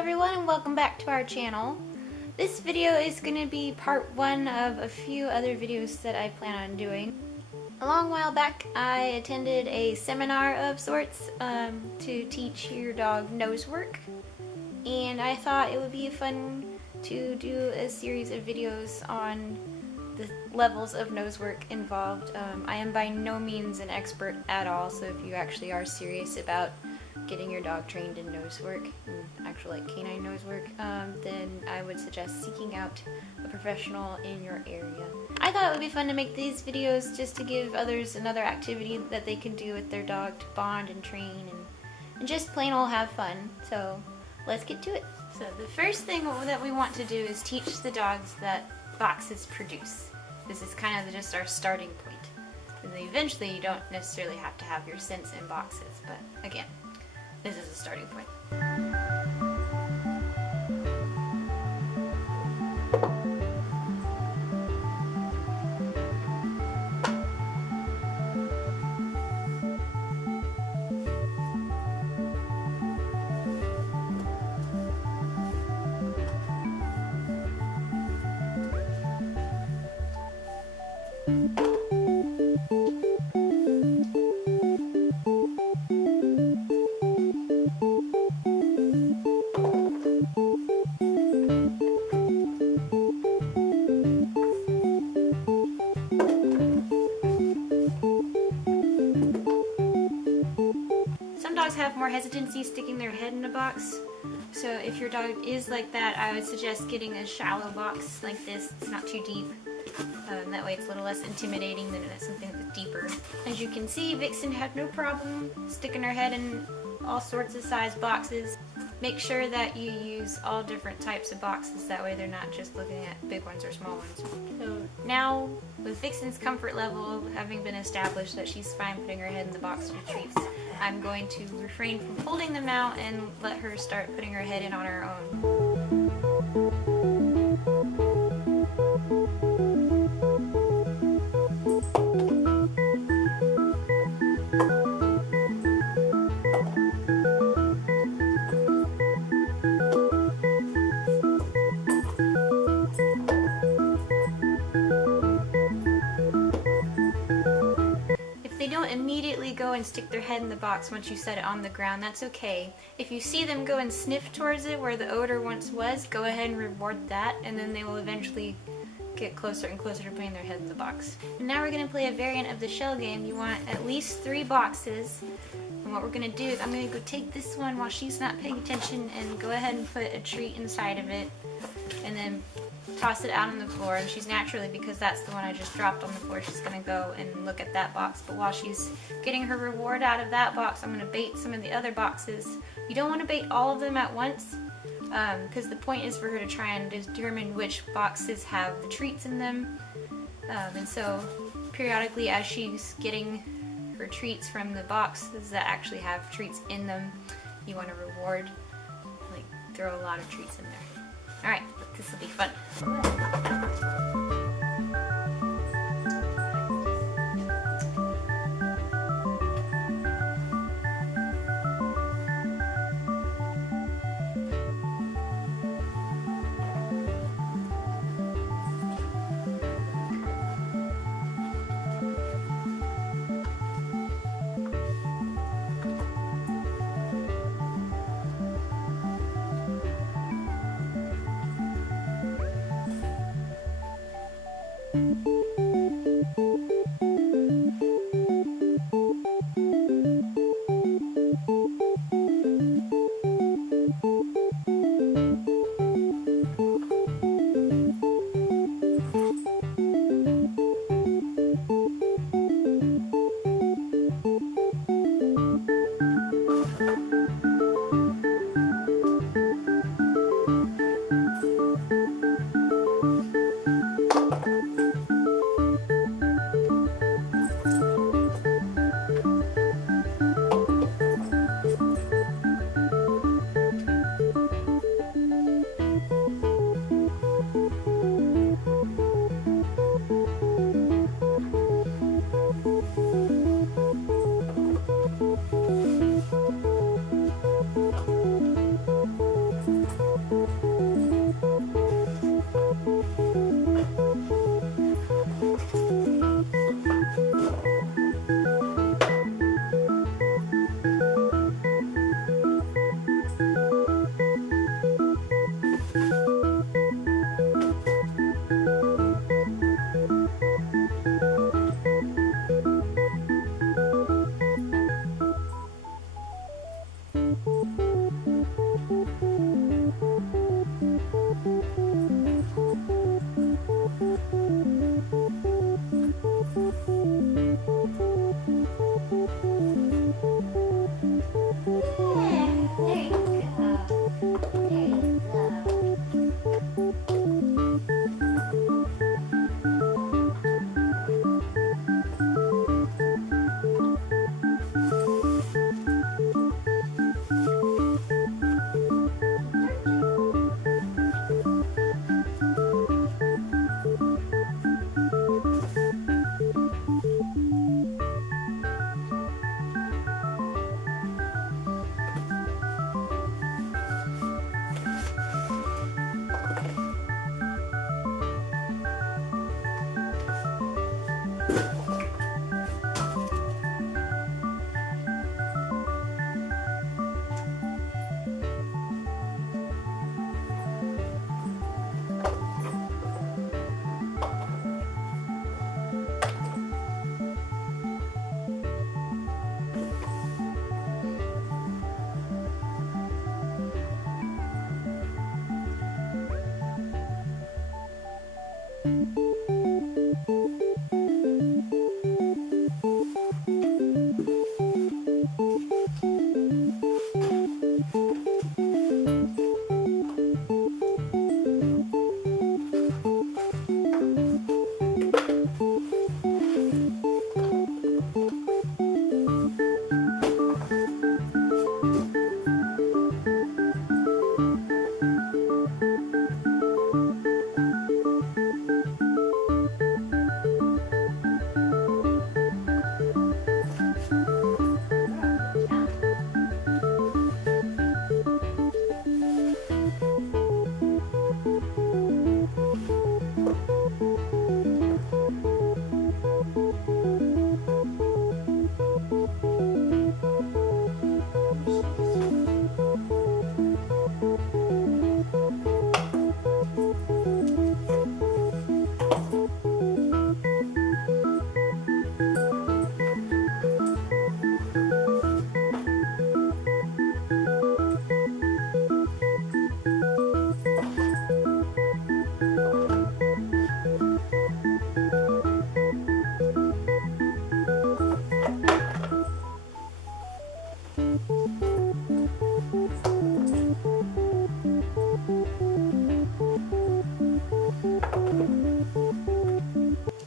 everyone, and welcome back to our channel. This video is going to be part one of a few other videos that I plan on doing. A long while back I attended a seminar of sorts to teach your dog Nosework, and I thought it would be fun to do a series of videos on the levels of nosework involved. I am by no means an expert at all, so if you actually are serious about getting your dog trained in nosework, and actually like canine nosework, then I would suggest seeking out a professional in your area. I thought it would be fun to make these videos just to give others another activity that they can do with their dog to bond and train and just plain old have fun. So let's get to it. So the first thing that we want to do is teach the dogs that boxes produce. This is kind of just our starting point. And then eventually you don't necessarily have to have your scents in boxes, but again, this is a starting point. Dogs have more hesitancy sticking their head in a box, so if your dog is like that, I would suggest getting a shallow box like this. It's not too deep. That way it's a little less intimidating than something that's deeper. As you can see, Vixen had no problem sticking her head in all sorts of size boxes. Make sure that you use all different types of boxes, that way they're not just looking at big ones or small ones. So now, with Vixen's comfort level having been established that she's fine putting her head in the box for treats, I'm going to refrain from holding them now and let her start putting her head in on her own. They don't immediately go and stick their head in the box once you set it on the ground. That's okay. If you see them go and sniff towards it where the odor once was, go ahead and reward that, and then they will eventually get closer and closer to putting their head in the box. And now we're going to play a variant of the shell game. You want at least 3 boxes. And what we're going to do is I'm going to go take this one while she's not paying attention and go ahead and put a treat inside of it, and then toss it out on the floor. And she's naturally, because that's the one I just dropped on the floor, she's going to go and look at that box. But while she's getting her reward out of that box, I'm going to bait some of the other boxes. You don't want to bait all of them at once, because the point is for her to try and determine which boxes have the treats in them. And so periodically, as she's getting her treats from the boxes that actually have treats in them, you want to reward, like throw a lot of treats in there. Alright, this will be fun.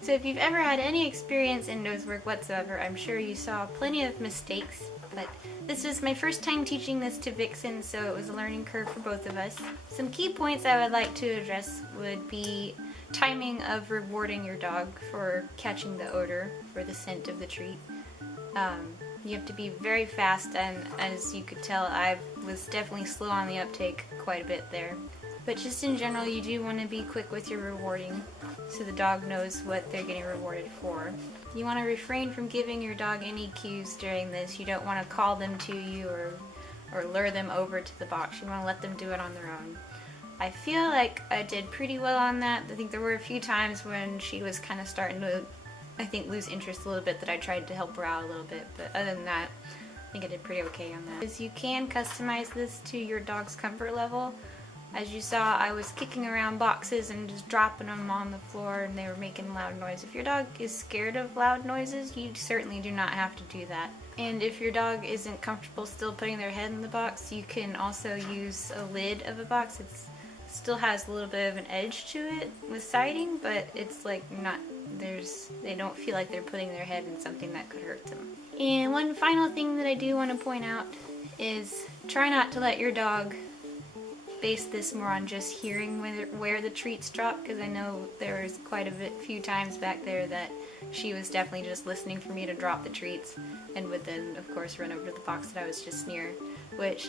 So if you've ever had any experience in Nosework whatsoever, I'm sure you saw plenty of mistakes, but this was my first time teaching this to Vixen, so it was a learning curve for both of us. Some key points I would like to address would be timing of rewarding your dog for catching the odor or the scent of the treat. You have to be very fast, and as you could tell, I was definitely slow on the uptake quite a bit there. But just in general, you do want to be quick with your rewarding so the dog knows what they're getting rewarded for. You want to refrain from giving your dog any cues during this. You don't want to call them to you or lure them over to the box. You want to let them do it on their own. I feel like I did pretty well on that. I think there were a few times when she was kind of starting to, I think, lose interest a little bit that I tried to help her out a little bit. But other than that, I think I did pretty okay on that. Because you can customize this to your dog's comfort level. As you saw, I was kicking around boxes and just dropping them on the floor and they were making loud noise. If your dog is scared of loud noises, you certainly do not have to do that. And if your dog isn't comfortable still putting their head in the box, you can also use a lid of a box. It still has a little bit of an edge to it with siding, but it's like not, they don't feel like they're putting their head in something that could hurt them. And one final thing that I do want to point out is try not to let your dog base this more on just hearing where the treats drop, because I know there was quite a few times back there that she was definitely just listening for me to drop the treats and would then of course run over to the box that I was just near, which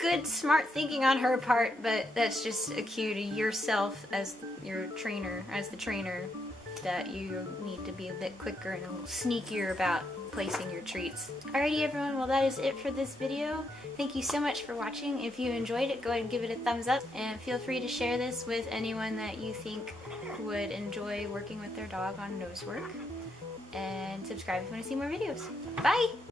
good smart thinking on her part, but that's just a cue to yourself as your trainer, as the trainer, that you need to be a bit quicker and a little sneakier about placing your treats. Alrighty everyone, well that is it for this video. Thank you so much for watching. If you enjoyed it, go ahead and give it a thumbs up and feel free to share this with anyone that you think would enjoy working with their dog on Nosework. And subscribe if you want to see more videos. Bye!